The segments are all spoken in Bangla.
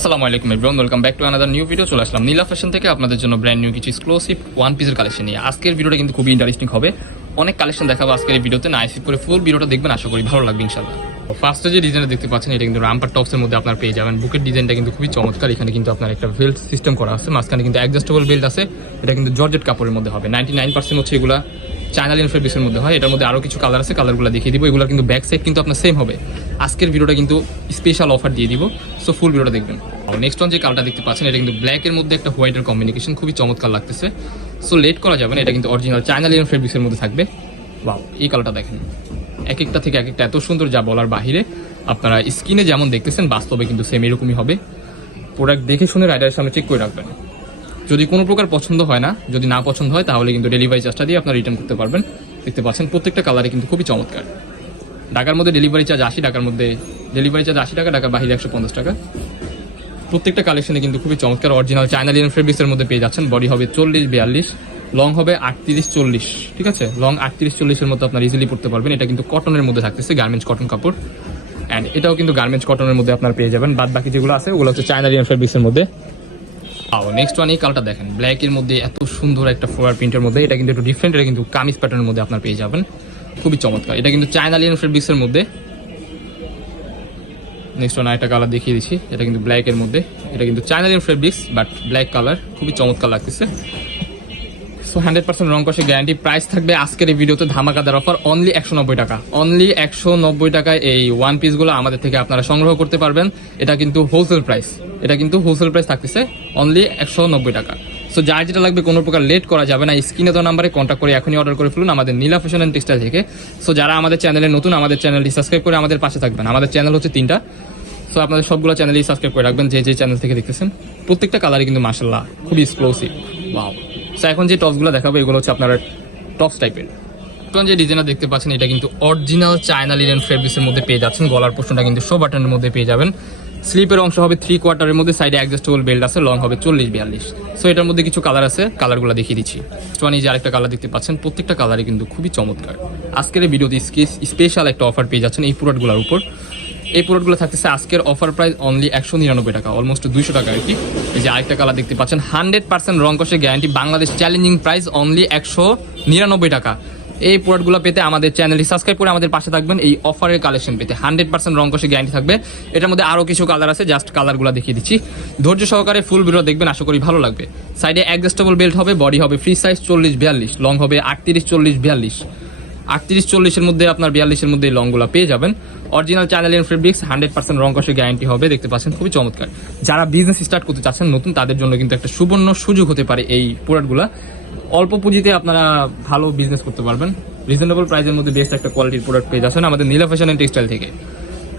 আসসালামু আলাইকুম everyone, welcome back to another new video. চলে আসলাম নীলা ফ্যাশন থেকে আপনাদের জন্য ব্র্যান্ড নিউ কিছু এক্সক্লুসিভ ওয়ান পিসের কালেকশন নিয়ে। আজকের ভিডিওটা কিন্তু খুবই ইন্টারেস্টিং হবে, অনেক কালেকশন দেখাবো আজকের এই ভিডিওতে। না স্কিপ করে ফুল ভিডিওটা দেখবেন, আশা করি ভালো লাগবে ইনশাআল্লাহ। ফার্স্টে যে ডিজাইনটা দেখতে পাচ্ছেন এটা কিন্তু রামপার টপসের মধ্যে আপনার পেয়ে যাবেন। বুকের ডিজাইনটা কিন্তু খুবই চমৎকার, এখানে কিন্তু আপনার একটা বেল্ট সিস্টেম করা আছে, মাঝখানে কিন্তু অ্যাডজাস্টেবল বেল্ট আছে। এটা কিন্তু জর্জেট কাপড়ের মধ্যে হবে, 99% হচ্ছে এগুলা চায়না লিনেন ফেব্রিক্সের মধ্যে হয়। এটার মধ্যে আরও কিছু কালার আছে, কালারগুলো দেখিয়ে দিব। এগুলো কিন্তু ব্যাক সাইড কিন্তু আপনার সেম হবে। আজকের ভিডিওটা কিন্তু স্পেশাল অফার দিয়ে দিব, সো ফুল ভিডিওটা দেখবেন। নেক্সট অন যে কালারটা দেখতে পাচ্ছেন এটা কিন্তু ব্ল্যাকের মধ্যে একটা হোয়াইটের কম্বিনেশন, খুবই চমৎকার লাগতেছে। সো লেট করা যাবে না, এটা কিন্তু অরিজিনাল চায়না লিনেন ফেব্রিক্সের মধ্যে থাকবে। ওয়াও, এই কালারটা দেখেন, এক একটা থেকে এক একটা এত সুন্দর, যা বলার বাহিরে। আপনারা স্ক্রিনে যেমন দেখতেছেন বাস্তবে কিন্তু সেম এরকমই হবে। প্রোডাক্ট দেখে শুনে রাইডারের সামনে চেক করে রাখবেন। যদি কোনো প্রকার পছন্দ হয় না, যদি না পছন্দ হয় তাহলে কিন্তু ডেলিভারি চার্জটা দিয়ে আপনারা রিটার্ন করতে পারবেন। দেখতে পাচ্ছেন প্রত্যেকটা কালারে কিন্তু খুবই চমৎকার। ঢাকার মধ্যে ডেলিভারি চার্জ 80 টাকার মধ্যে, ডেলিভারি চার্জ 80 টাকা, ঢাকার বাইরে 150 টাকা। প্রত্যেকটা কালেকশনে কিন্তু খুবই চমৎকার অরিজিনাল চায়না লিনেন ফেব্রিক্সের মধ্যে পেয়ে যাচ্ছেন। বডি হবে 40-42, লং হবে 38-40, ঠিক আছে। লং 38-40 এর মধ্যে আপনার ইজিলি পড়তে পারবেন। এটা কিন্তু কটনের মধ্যে থাকতেছে, গার্মেন্টস কটন কাপড়। অ্যান্ড এটাও কিন্তু গার্মেন্টস কটনের মধ্যে আপনার পেয়ে যাবেন। বাদ বাকি যেগুলো আছে ওগুলো হচ্ছে চায়না লিনেন ফেব্রিক্সের মধ্যে। নেক্সট ওয়ান এই কালারটা দেখেন, ব্ল্যাকের মধ্যে এত সুন্দর একটা ফ্লোরাল প্রিন্টের মধ্যে। এটা কিন্তু একটু ডিফারেন্ট, এটা কিন্তু কামিজ প্যাটার্নের মধ্যে আপনার পেয়ে যাবেন, খুবই চমৎকার। এটা কিন্তু চায়না লিনেন ফেব্রিক্সের মধ্যে। নেক্সট ওয়ান আরেকটা কালার দেখিয়ে দিচ্ছি, এটা কিন্তু ব্ল্যাকের মধ্যে। এটা কিন্তু China linen fabrics but black colour, খুবই চমৎকার লাগতেছে। সো 100% রং কষে গ্যারান্টি। প্রাইস থাকবে আজকের এই ভিডিওতে ধামাকাদার অফার, অনলি 190 টাকা। অনলি 190 টাকায় এই ওয়ান পিসগুলো আমাদের থেকে আপনারা সংগ্রহ করতে পারবেন। এটা কিন্তু হোলসেল প্রাইস, এটা কিন্তু হোলসেল প্রাইস থাকতেছে অনলি 190 টাকা। সো যার যেটা লাগবে কোনো প্রকার লেট করা যাবে না, স্ক্রিনে তো নাম্বারে কন্ট্যাক্ট করে এখনই অর্ডার করে ফেলুন আমাদের নীলা ফ্যাশন অ্যান্ড টেক্সটাইল থেকে। সো যারা আমাদের চ্যানেলে নতুন, আমাদের চ্যানেলটি সাবস্ক্রাইব করে আমাদের পাশে থাকবেন। আমাদের চ্যানেল হচ্ছে 3টা, সো আপনাদের সবগুলো চ্যানেলই সাবস্ক্রাইব করে রাখবেন, যে চ্যানেল থেকে দেখতেছেন। প্রত্যেকটা কালারই কিন্তু মাশাআল্লাহ খুবই এক্সক্লুসিভ। ওয়াও। সো এখন যে টপসগুলো দেখাবো এগুলো হচ্ছে আপনার টপস টাইপের। এখন যে ডিজাইনটা দেখতে পাচ্ছেন এটা কিন্তু অরিজিনাল চায়না লিনেন ফেব্রিক্সের মধ্যে পেয়ে যাচ্ছেন। গলার পোর্শনটা কিন্তু শো বাটনের মধ্যে পেয়ে যাবেন। স্লিপের অংশ হবে 3/4 মধ্যে, সাইডে অ্যাডজাস্টেবল বেল্ট আছে, লং হবে 40-42। সো এটার মধ্যে কিছু কালার আছে, কালারগুলো দেখিয়ে দিচ্ছি। সোয়ানি যে আরেকটা কালার দেখতে পাচ্ছেন, প্রত্যেকটা কালারই কিন্তু খুবই চমৎকার। আজকের এই ভিডিওতে স্পেশাল একটা অফার পেয়ে যাচ্ছেন এই প্রোডাক্টগুলোর উপর। এই প্রোডাক্টগুলো থাকতেছে আজকের অফার প্রাইস অনলি 199 টাকা, অলমোস্ট 200 টাকা আর কি। এই যে আরেকটা কালার দেখতে পাচ্ছেন, 100% রং কষে guarantee, Bangladesh challenging price only 199 টাকা। এই প্রোডাক্টগুলো পেতে আমাদের চ্যানেলটি সাবস্ক্রাইব করে আমাদের পাশে থাকবেন। এই অফারের কালেকশন পেতে 100% রং কষে গ্যারান্টি থাকবে। এটার মধ্যে আরও কিছু কালার আছে, জাস্ট কালারগুলো দেখিয়ে দিচ্ছি। ধৈর্য সহকারে ফুল ভিডিও দেখবেন, আশা করি ভালো লাগবে। সাইডে অ্যাডজাস্টেবল বেল্ট হবে, বডি হবে ফ্রি সাইজ 40-42, লং হবে 38-40-42। 38-40 মধ্যে আপনার 42 মধ্যে এই লংগুলো পেয়ে যাবেন। অরিজিনাল চায়না লিনেন ফেব্রিক্স, 100% রং কষে গ্যারান্টি হবে। দেখতে পাচ্ছেন খুবই চমৎকার। যারা বিজনেস স্টার্ট করতে চাচ্ছেন নতুন, তাদের জন্য কিন্তু একটা সুবর্ণ সুযোগ হতে পারে এই প্রোডাক্টগুলো। অল্প পুঁজিতে আপনারা ভালো বিজনেস করতে পারবেন, রিজনেবল প্রাইসের মধ্যে বেস্ট একটা কোয়ালিটির প্রোডাক্ট পেয়ে যাচ্ছেন আমাদের নীলা ফ্যাশন অ্যান্ড টেক্সটাইল থেকে।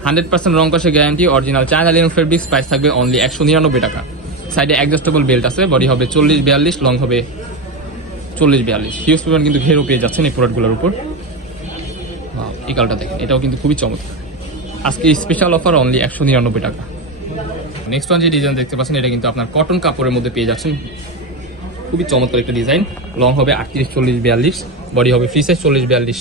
100% রং কষে guarantee, original China linen fabrics, price থাকবে অনলি 199 টাকা। সাইডে অ্যাডজাস্টেবল বেল্ট আছে, বডি হবে 40-42, লং হবে 40-42। হিউজ পরিমাণ কিন্তু ঘেরও পেয়ে যাচ্ছেন এই প্রোডাক্টগুলোর উপর। এই কালারটা দেখেন, এটাও কিন্তু খুবই চমৎকার। আজকে স্পেশাল অফার অনলি 199 টাকা। নেক্সট ওয়ান যে ডিজাইন দেখতে পাচ্ছেন এটা কিন্তু আপনার কটন কাপড়ের মধ্যে পেয়ে যাচ্ছেন, খুবই চমৎকার একটা ডিজাইন। লং হবে 38-40-42, বডি হবে ফ্রি সাইজ 40-42।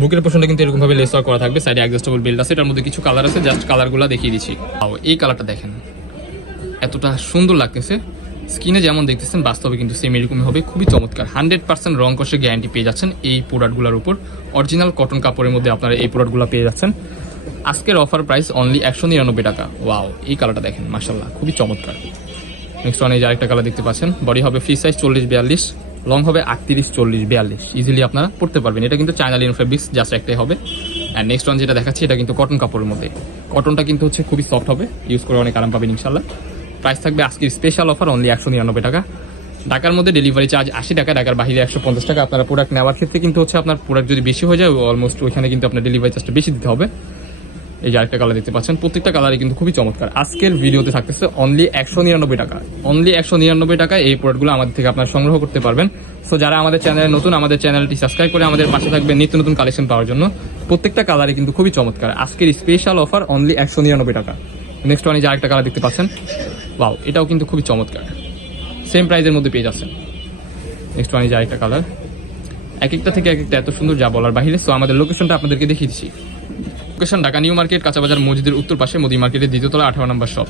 বুকের পোর্শনটা কিন্তু এরকম ভাবে লেস ওয়ার্ক করা থাকবে, সাইডে অ্যাডজাস্টেবল বেল্ট আছে। এটার মধ্যে কিছু কালার আছে, জাস্ট কালারগুলো দেখিয়ে দিচ্ছি। এই কালারটা দেখেন, এতটা সুন্দর লাগতেছে। স্কিনে যেমন দেখতেছেন বাস্তবে কিন্তু সেম এরকমই হবে, খুবই চমৎকার। 100% রং কষে গ্যারান্টি পেয়ে যাচ্ছেন এই প্রোডাক্টগুলোর উপর। অরিজিনাল কটন কাপড়ের মধ্যে আপনারা এই প্রোডাক্টগুলো পেয়ে যাচ্ছেন। আজকের অফার প্রাইস অনলি 199 টাকা। ওয়াও, এই কালারটা দেখেন, মাশাআল্লাহ খুবই চমৎকার। নেক্সট ওয়ান এই যে আরেকটা কালার দেখতে পাচ্ছেন, বডি হবে ফ্রি সাইজ 40-42, লং হবে 38-40-42। ইজিলি আপনারা পড়তে পারবেন। এটা কিন্তু চায়না লিনেন ফেব্রিক্স, জাস্ট একটাই হবে। অ্যান্ড নেক্সট ওয়ান যেটা দেখাচ্ছি এটা কিন্তু কটন কাপড়ের মধ্যে। কটনটা কিন্তু হচ্ছে খুবই সফট হবে, ইউজ করে অনেক আরাম পাবেন ইনশাল্লাহ। প্রাইস থাকবে আজকের স্পেশাল অফার অনলি 199 টাকা। ঢাকার মধ্যে ডেলিভারি চার্জ 80 টাকা, ঢাকার বাইরে 150 টাকা। আপনারা প্রোডাক্ট নেওয়ার ক্ষেত্রে কিন্তু হচ্ছে আপনার প্রোডাক্ট যদি বেশি হয়ে যায় অলমোস্ট ওইখানে কিন্তু আপনার ডেলিভারি চার্জটা বেশি দিতে হবে। এই যে আরেকটা কালার দেখতে পাচ্ছেন, প্রত্যেকটা কালারই কিন্তু খুবই চমৎকার। আজকের ভিডিওতে থাকতেছে অনলি 199 টাকা। অনলি 199 টাকা এই প্রোডাক্টগুলো আমাদের থেকে আপনারা সংগ্রহ করতে পারবেন। সো যারা আমাদের চ্যানেলে নতুন, আমাদের চ্যানেলটি সাবস্ক্রাইব করে আমাদের পাশে থাকবেন নিত্য নতুন কালেকশন পাওয়ার জন্য। প্রত্যেকটা কালারই কিন্তু খুবই চমৎকার। আজকের স্পেশাল অফার অনলি 199 টাকা। নেক্সট ওয়ান এই যে আরেকটা কালার দেখতে পাচ্ছেন, ওয়াও, এটাও কিন্তু খুবই চমৎকার, সেম প্রাইসের মধ্যে পেয়ে যাচ্ছেন। নেক্সট ওয়ান এই যে আরেকটা কালার, এক একটা থেকে এক একটা এত সুন্দর, যা বলার বাহিরে। সো আমাদের লোকেশনটা আপনাদেরকে দেখিয়ে দিচ্ছি। লোকেশন ঢাকা নিউ মার্কেট, কাঁচাবাজার মসজিদের উত্তর পাশে, মোদি মার্কেটের দ্বিতীয় তলা 18 নম্বর শপ।